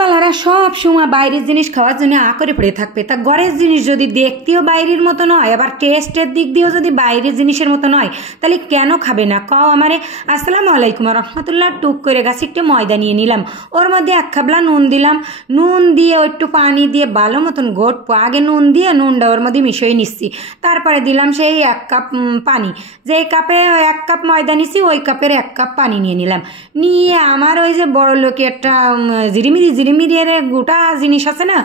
বালারা সব সময় বাইরের জিনিস খাওয়ার জন্য করে পড়ে থাকবে, তা ঘরের জিনিস যদি দেখতেও বাইরের মতো নয়, আবার টেস্টের দিক দিয়েও যদি বাইরের জিনিসের মতো নয়, তাহলে কেন খাবে না কও আমারে। আসসালামু আলাইকুম রহমতুল্লাহ। টুক করে গাছে একটু ময়দা নিয়ে নিলাম, ওর মধ্যে এক খাবলা নুন দিলাম, নুন দিয়ে একটু পানি দিয়ে ভালো মতন ঘটবো। আগে নুন দিয়ে নুনটা ওর মধ্যে মিশিয়ে নিচ্ছি, তারপরে দিলাম সেই 1 কাপ পানি। যেই কাপে 1 কাপ ময়দা নিছি ওই কাপের 1 কাপ পানি নিয়ে নিলাম। নিয়ে আমার ওই যে বড় লোকে একটা ঝিরিমিরি গোটা জিনিস আছে না,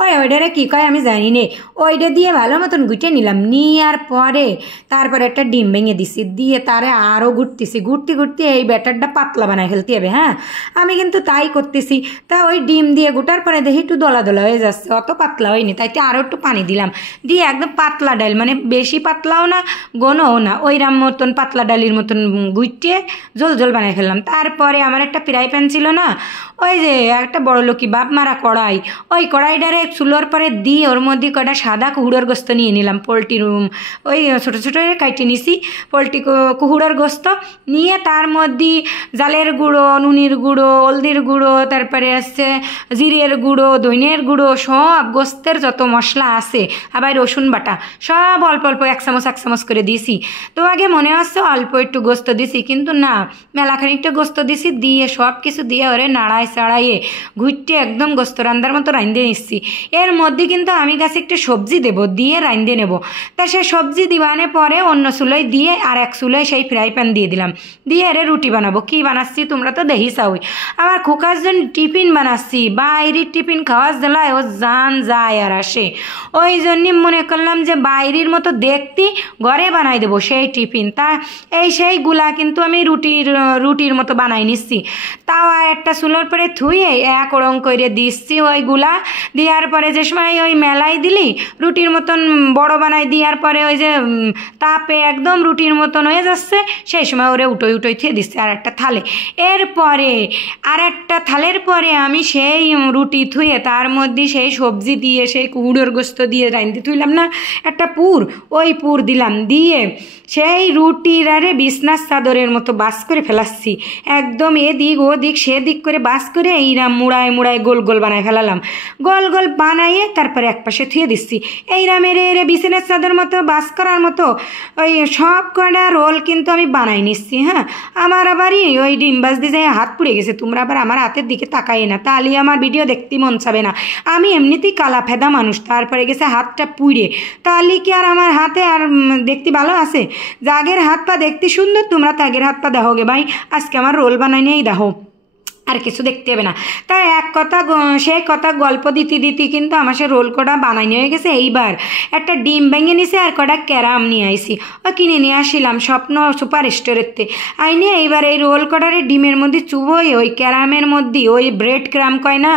ওইটারে কী কয় আমি জানি নে, ওইটা দিয়ে ভালো মতন গুটে নিলাম। নেওয়ার পরে তারপরে একটা ডিম ভেঙে দিছি, দিয়ে তারে আরও ঘুরতেছি, ঘুরতে এই ব্যাটারটা পাতলা বানায় ফেলতে হবে। হ্যাঁ, আমি কিন্তু তাই করতেছি। তা ওই ডিম দিয়ে গোটার পরে দেখি একটু দলা দলা হয়ে যাচ্ছে, অত পাতলা হয়নি, তাইতে আরও একটু পানি দিলাম, দিয়ে একদম পাতলা ডাল, মানে বেশি পাতলাও না ঘনও না, ওইরাম মতন পাতলা ডালির মতন গুইটে জল জল বানাই ফেললাম। তারপরে আমার একটা ফ্রাই প্যান ছিল না, ওই যে একটা বড় লোকি বাপ মারা কড়াই, ওই কড়াইটারে চুলোর পরে দিয়ে ওর মধ্যে কটা সাদা কুহুড়োর গোস্ত নিয়ে নিলাম, পোলট্রির ওই ছোটো ছোটো কাইটে নিছি পোলট্রি কুহুড়োর গোস্ত নিয়ে, তার মধ্যে জালের গুঁড়ো, নুনির গুঁড়ো, হলদির গুঁড়ো, তারপরে আসছে জিরের গুঁড়ো, ধনিয়ার গুঁড়ো, সব গোস্তের যত মশলা আছে, আবার রসুন বাটা সব অল্প অল্প 1 চামচ করে দিছি। তো আগে মনে হচ্ছে অল্প একটু গোস্ত দিছি, কিন্তু না, মেলা খানিকটা গোস্ত দিছি, দিয়ে সব কিছু দিয়ে ওরে নাড়ায় চাড়াইয়ে ঘুরতে একদম গোস্ত রান্দার মতো রাঁধে নিচ্ছি। এর মধ্যে কিন্তু আমি গাছে একটা সবজি দেবো, দিয়ে রাঁধে নেব। তা সে সবজি দিবানে পরে অন্য চুলোয় দিয়ে আর এক চুলোয় সেই ফ্রাই প্যান দিয়ে দিলাম, দিয়ে এরে রুটি বানাবো। কি বানাচ্ছি তোমরা তো দেখিসাওই, আমার খোকার জন্য টিফিন বানাচ্ছি। বাইরের টিফিন খাওয়ার জ্বালায় ও জান যায় আর আসে, ওই জন্যই মনে করলাম যে বাইরের মতো দেখতে ঘরে বানাই দেবো সেই টিফিন। তা সেইগুলা কিন্তু আমি রুটির মতো বানাই নিচ্ছি। তাও একটা চুলোর পরে থুয়ে এক ওরং করে দিচ্ছি ওইগুলা, দেওয়ার পরে যে সময় ওই মেলাই দিলি রুটির মতন বড় বানাই, দেওয়ার পরে ওই যে তাপে একদম রুটির মতন হয়ে যাচ্ছে, সেই সময় ওরে উটোই থুয়ে দিচ্ছি আর একটা থালে। এরপরে আর একটা থালের পরে আমি সেই রুটি থুয়ে তার মধ্যে সেই সবজি দিয়ে সেই কুহুড়োর গোস্ত দিয়ে রাঁধতে থুইলাম না একটা পুর, ওই পুর দিলাম, দিয়ে সেই রুটির আরে বিছনার চাদরের মতো বাস করে ফেলাচ্ছি, একদম এদিক ওদিক সেদিক করে বাস করে এইরাম মুড়ায় গোল গোল বানায় ফেলালাম। গোল গোল বানাইয়ে তারপরে এক পাশে থুয়ে দিচ্ছি। এইরাম এরে বিছানার চাদর মতো বাস করার মতো ওই সব কটা রোল কিন্তু আমি বানাই নিচ্ছি। হ্যাঁ, আমার আবারই ওই ডিম বাজ দিয়ে যায় হাত পুড়ে গেছে, তোমরা আবার আমার হাতের দিকে তাকাই না, তাহলে আমার ভিডিও দেখতে মন চাবে না। আমি এমনিতেই কালা ফেদা মানুষ, তারপরে গেছে হাতটা পুড়ে, তাহলে কি আর আমার হাতে আর দেখতে ভালো আছে? জাগের হাত পা দেখতে সুন্দর, তোমরা তাগের হাত পা দেখোগে ভাই, আজকে আমার রোল বানাই নিয়েই দেখো, আর কিছু দেখতে হবে না। তাই সেই কথা গল্প দিতে কিন্তু আমার সে রোল কটা বানাই নিয়ে গেছে। এইবার একটা ডিম ভেঙে নিছে আর কটা ক্যারাম নিয়ে আইসি, কিনে নিয়ে আসিলাম স্বপ্ন সুপার স্টোরেতে আইনে। এইবার এই রোল কটারে ডিমের মধ্যে চুবোই ওই ক্যারামের মধ্যে ওই ব্রেড ক্রাম কয় না,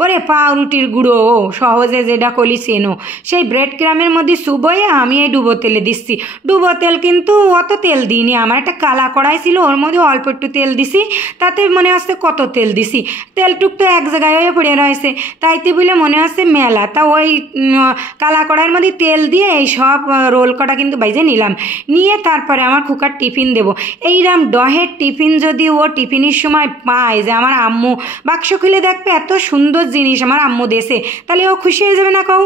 ওরে পাউরুটির গুঁড়ো সহজে যেটা কলি সেনো, সেই ব্রেড ক্রামের মধ্যে চুবোই আমি এই ডুবো তেলে দিচ্ছি। ডুবো তেল কিন্তু অত তেল দিইনি, আমার একটা কালা কড়াই ছিল ওর মধ্যে অল্প একটু তেল দিছি, তাতে মনে হচ্ছে কত তেল দিছি, তেলটুক তো এক জায়গায় হয়ে পড়ে রয়েছে, তাইতে বলে মনে হচ্ছে মেলা। তা ওই কালা কড়াইয়ের মধ্যে তেল দিয়ে এই সব রোল কটা কিন্তু বাইজে নিলাম, নিয়ে তারপরে আমার খোকার টিফিন দেবো। এইরাম ডহের টিফিন যদি ও টিফিনের সময় পায় যে আমার আম্মু বাক্স খুলে দেখবে এত সুন্দর জিনিস আমার আম্মু দেশে, তাহলে ও খুশি হয়ে যাবে না কও?